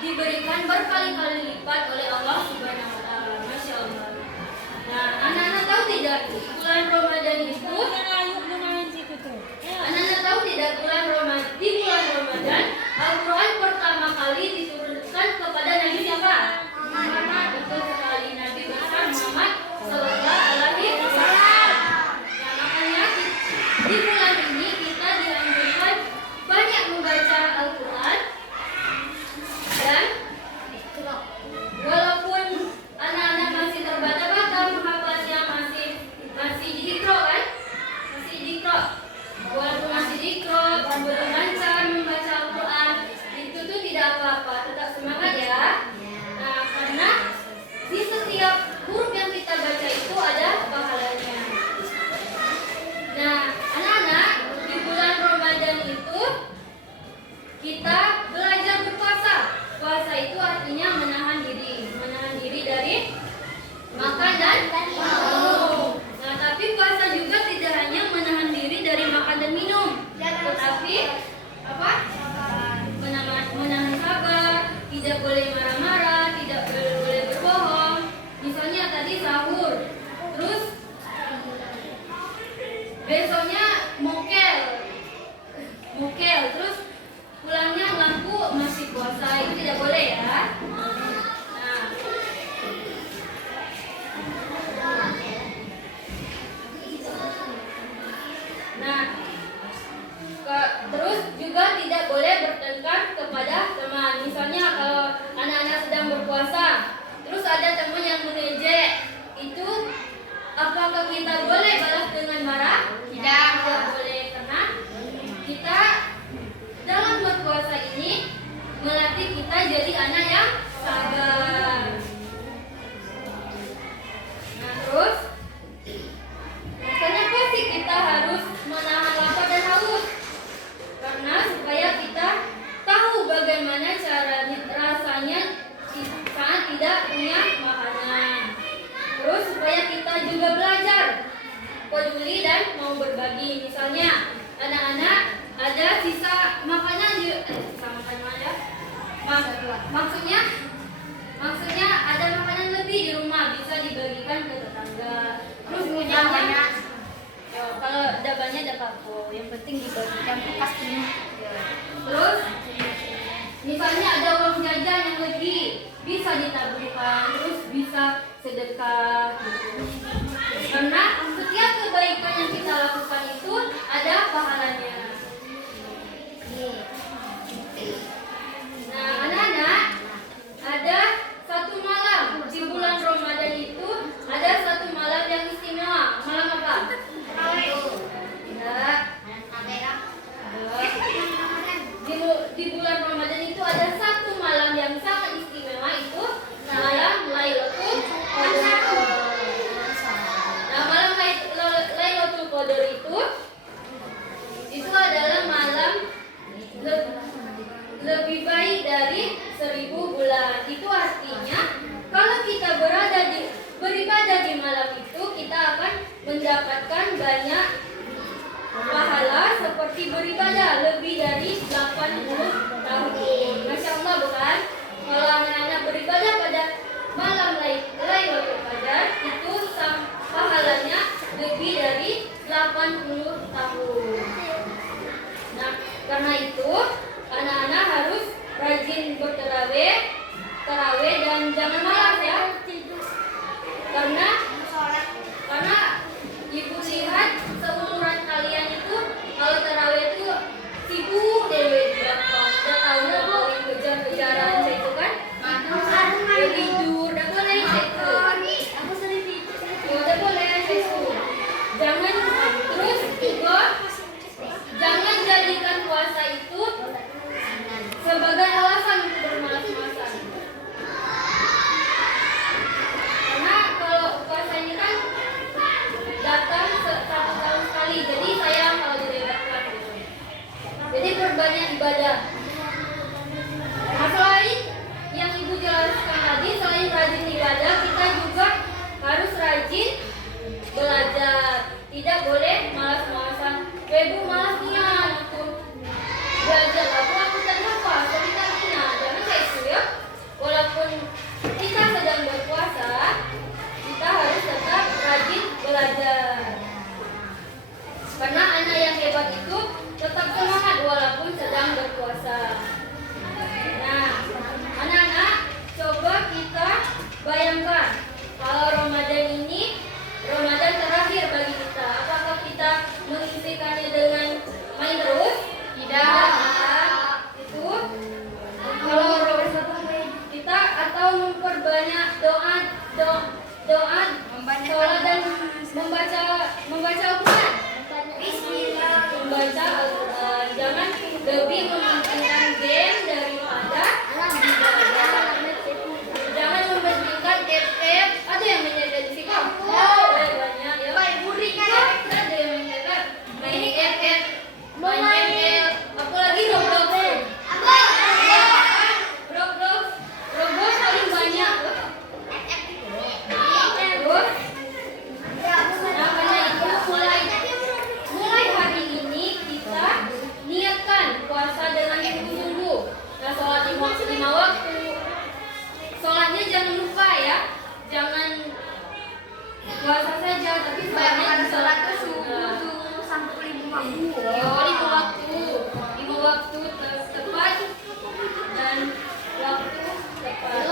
diberikan berkali-kali lipat oleh Allah Subhanahu wa taala. Masya Allah. Nah, anak-anak tahu tidak bulan Ramadan itu? Anak-anak tahu tidak di bulan Ramadan Al-Quran pertama kali diturunkan kepada Nabi siapa? Muhammad. Betul sekali, Nabi besar Muhammad Sallallahu Alaihi Wasallam. Nah, makanya di bulan ini kita dianjurkan banyak membaca Al-Quran. Dan walaupun anak-anak masih terbata-bata menghafalnya, masih dikro kan? Masih dikro. Walaupun masih dikro, belum lancar membaca Al-Quran, itu tuh tidak apa-apa, tetap semangat ya. Nah, karena di setiap huruf yang kita baca itu ada pahalanya. Nah, anak-anak, di bulan Ramadan itu kita belajar berpuasa. Puasa itu artinya menahan diri dari makan dan minum. Nah, tapi puasa juga tidak hanya menahan diri dari makan dan minum, tetapi apa? Menahan sabar, tidak boleh marah-marah, tidak boleh berbohong. Misalnya tadi sahur, terus besoknya mokel, terus pulangnya ngaku masih puasa, itu tidak boleh ya. Terus juga tidak boleh bertengkar kepada teman. Misalnya kalau anak-anak sedang berpuasa, terus ada teman yang mengejek, itu apakah kita boleh balas dengan marah? Tidak boleh, karena kita dalam berpuasa ini melatih kita jadi anak yang sabar. Nah, terus kenapa sih kita harus menahan lapar dan haus? Karena supaya kita tahu bagaimana rasanya saat tidak punya makanan. Terus supaya kita juga belajar peduli dan mau berbagi. Misalnya anak-anak ada sisa makanan maksudnya ada makanan lebih di rumah, bisa dibagikan ke tetangga. Terus misalnya kalau ada banyak ada apa, yang penting dibagikan pastinya. Terus misalnya ada uang jajan yang lebih, bisa ditaburkan, terus bisa sedekah gitu. Karena setiap kebaikan yang kita lakukan itu ada pahalanya. Nah, anak-anak, ada satu malam di bulan Ramadan itu, ada satu malam yang istimewa. Malam apa? Di bulan Ramadan itu ada satu malam yang sangat istimewa, itu malam Lailatul Qadar. Nah, malam Lailatul Qadar itu adalah malam lebih baik dari 1000 bulan. Itu artinya kalau kita beribadah di malam itu, kita akan mendapatkan banyak pahala seperti beribadah lebih dari 80 tahun. Masya Allah, bukan? Kalau anak-anak beribadah pada malam Lailatul Qadar, itu pahalanya lebih dari 80 tahun. Nah, karena itu anak-anak harus rajin bertarawih dan jangan malas ya. Karena ibu lihat seumuran kalian itu kalau tarawih itu sibuk deh di belakang. Udah tahu yang kejar-kejaran itu kan? Tidur, udah boleh itu. Aku sering tidur. Udah boleh itu. Jangan jadikan puasa itu sebagai alasan untuk bermalas-malasan. Karena kalau puasa ini kan datang 1 tahun sekali, jadi sayang kalau dilewatkan gitu. Jadi perbanyak ibadah. Nah, selain yang ibu jelaskan tadi, selain rajin ibadah, kita juga harus rajin belajar. Tidak boleh malas-malasan. Ibu malas nian untuk belajar. Aku tadi apa? Jadi tak jangan kayak itu ya. belajar. Karena anak yang hebat itu tetap semangat walaupun sedang berpuasa. Nah, anak-anak, coba kita bayangkan kalau Ramadan ini Ramadan terakhir bagi kita. Apakah kita mengisikannya dengan main terus? Tidak. Itu kalau kita atau memperbanyak doa, sholat dan membaca Al-Quran. Bismillah. Membaca Al-Quran. Jangan lebih mementingkan game daripada ibadah. Jangan mementingkan FF. Ada yang menyadari sih kok? Banyak ya. Ada yang menyadari. Main FF, main ML, apalagi Roblox. Roblox paling banyak. Mulai hari ini kita niatkan puasa dengan sungguh-sungguh. Nah, sholat 5 waktu. Sholatnya jangan lupa ya. Jangan puasa saja, tapi sholatnya sholat subuh tuh sampai 5 waktu. Oh, 5 waktu. 5 waktu tepat dan waktu tepat.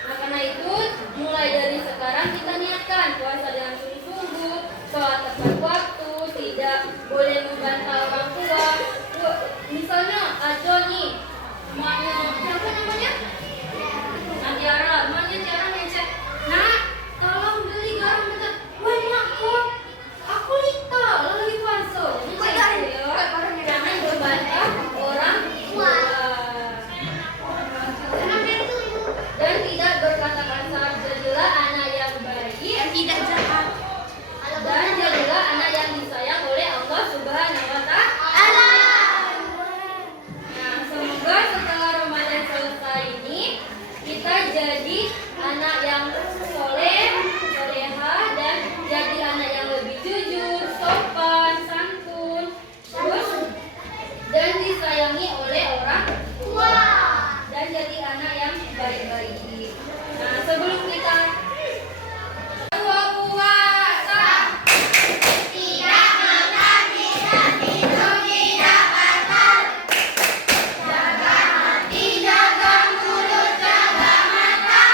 Nah, karena itu mulai dari sekarang kita niatkan puasa dengan sungguh-sungguh, sholat tepat waktu, tidak boleh membantah orang tua. Misalnya Ajo nih, emaknya siapa namanya? Tiara, emaknya Tiara ngecek, "Nak, tolong beli garam bentar." "Banyak kok, aku Lita lagi puasa." Jadi jangan berbantah orang tua. Dan tidak berkata kasar. Jadilah anak yang baik dan tidak jahat. Dan jadilah anak yang disayang oleh Allah Subhanahu wa Ta'ala. Nah, semoga setelah Ramadan selesai ini kita jadi anak yang soleh, soleha, dan jadi anak yang lebih jujur, sopan, santun, terus dan disayangi oleh orang tua, dan jadi anak yang baik-baik. Nah, sebelum kita puasa, tidak makan, tidak minum, tidak batal, jaga hati, jaga mulut, jaga mata,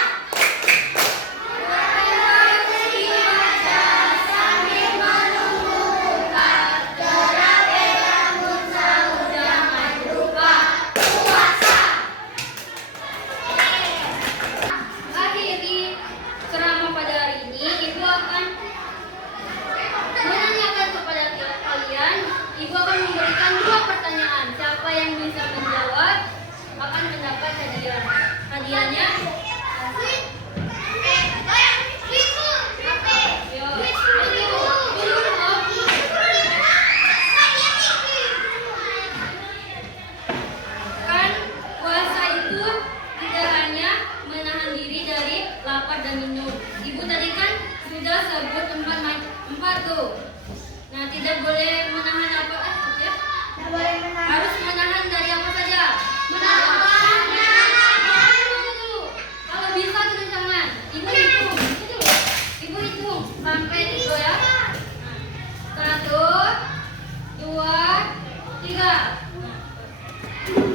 baca sambil menunggu buka, terapi rambut sahur, jangan lupa puasa. Akhiri ceramah pada hari ini, Ibu akan menanyakan kepada kalian. Ibu akan memberikan 2 pertanyaan. Siapa yang bisa menjawab akan mendapat hadiah. Hadiahnya kan puasa itu tidak hanya menahan diri dari lapar dan minum. Ibu tadi kan sudah sebut 4 tuh. Nah, tidak boleh menahan apa ya? Harus menahan dari apa saja? Menahan. Kalau bisa kencang. Ibu hitung. Ibu hitung sampai 3 ya. 1, 2, 3.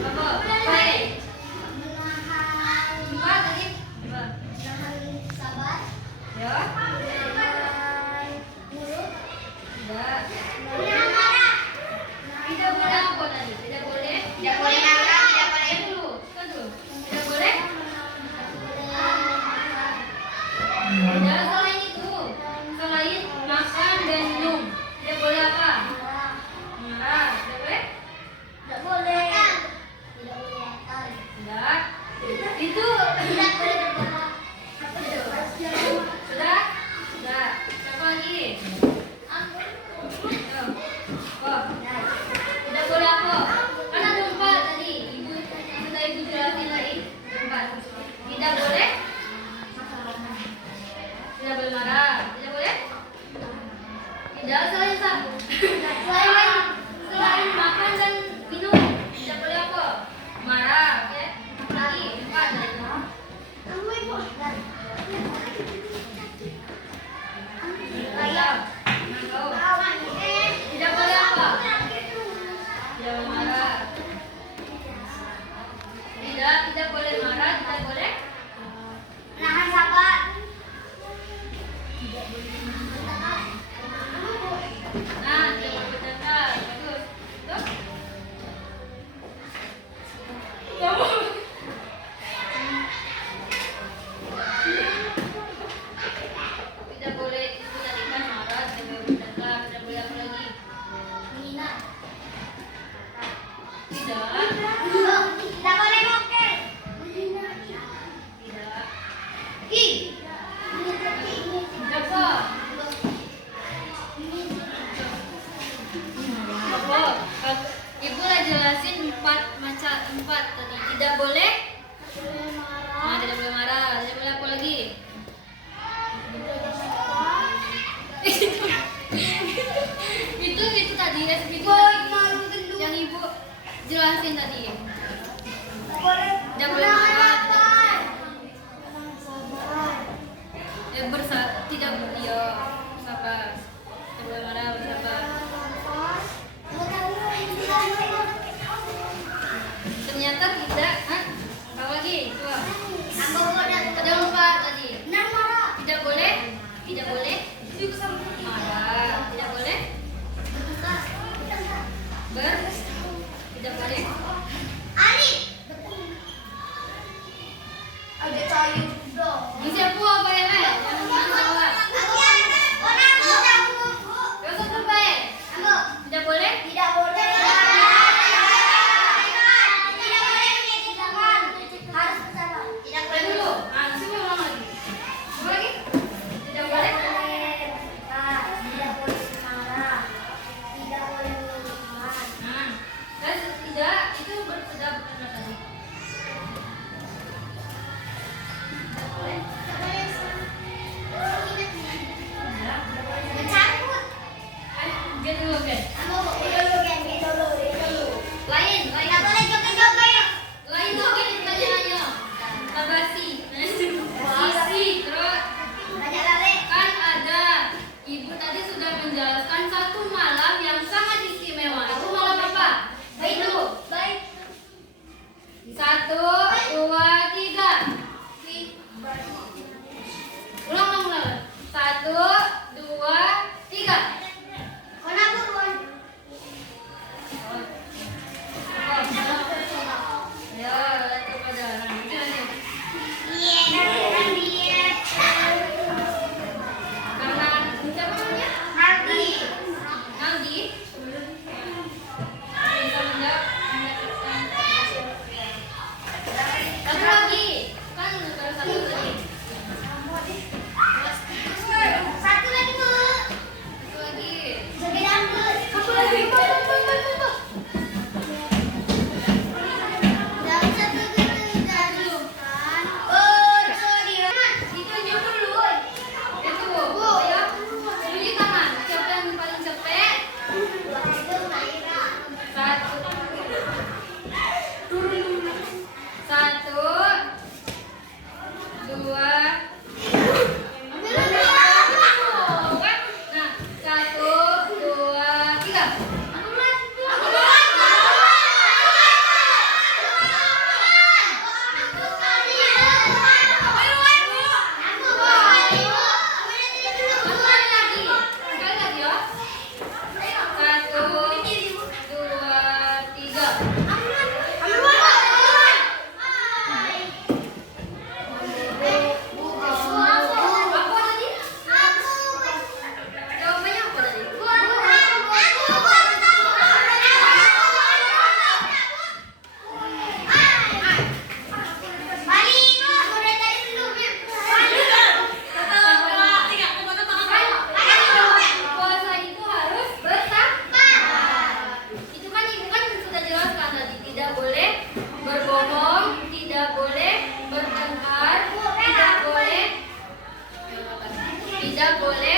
Apa? Baik. 4 tadi. Ya. Tidak boleh apa tadi? Tidak boleh marah, tidak boleh dulu. Tidak boleh. Tidak selain itu, selain makan dan minum, tidak boleh apa? Marah, tidak boleh? Tidak boleh. Tidak. Itu tidak boleh berbohong. Sudah? Sudah. Siapa lagi? Tidak boleh apa? Kan ada 4 tadi. Sudah Ibu jelasin lagi. 4. Tidak boleh. Tidak yang tadi? Tidak boleh marah. Tidak dia sabar. Tidak boleh marah, bersabar. Ternyata tidak. Apa lagi? Coba. Ada lupa tadi. Tidak boleh. Tidak boleh. Marah. Tidak boleh. Tidak boleh. Bisa apa ya, Mai? Tidak boleh. Dulu. Coba ulang lagi. Coba lagi. Tidak boleh. Dan tidak itu sudah benar tadi. Get dulu, Gen. Lain lagi pertanyaannya. Tabasi. Sisi, terus kan ada. Ibu tadi sudah menjelaskan satu malam yang sangat istimewa. Itu malam apa? Itu. 1, 2, 3. Ulang. 1, 2, 3. Ya, itu pada. Karena siapa namanya? Naldi. Bisa menjawab. Satu lagi. Kan baru satu tadi. Satu lagi. Itu dulu. Itu. Ya. Bunyi tangan. Siapa yang paling cepet? 1, 2. Nah, 1, 2, 3. Sekali lagi ya. 1, 2, 3. Apa tadi? Jawabannya apa tadi? Puasa itu harus bersabar. Itu kan ibu kan sudah jelaskan tadi, tidak boleh berbohong, tidak boleh bertengkar, tidak boleh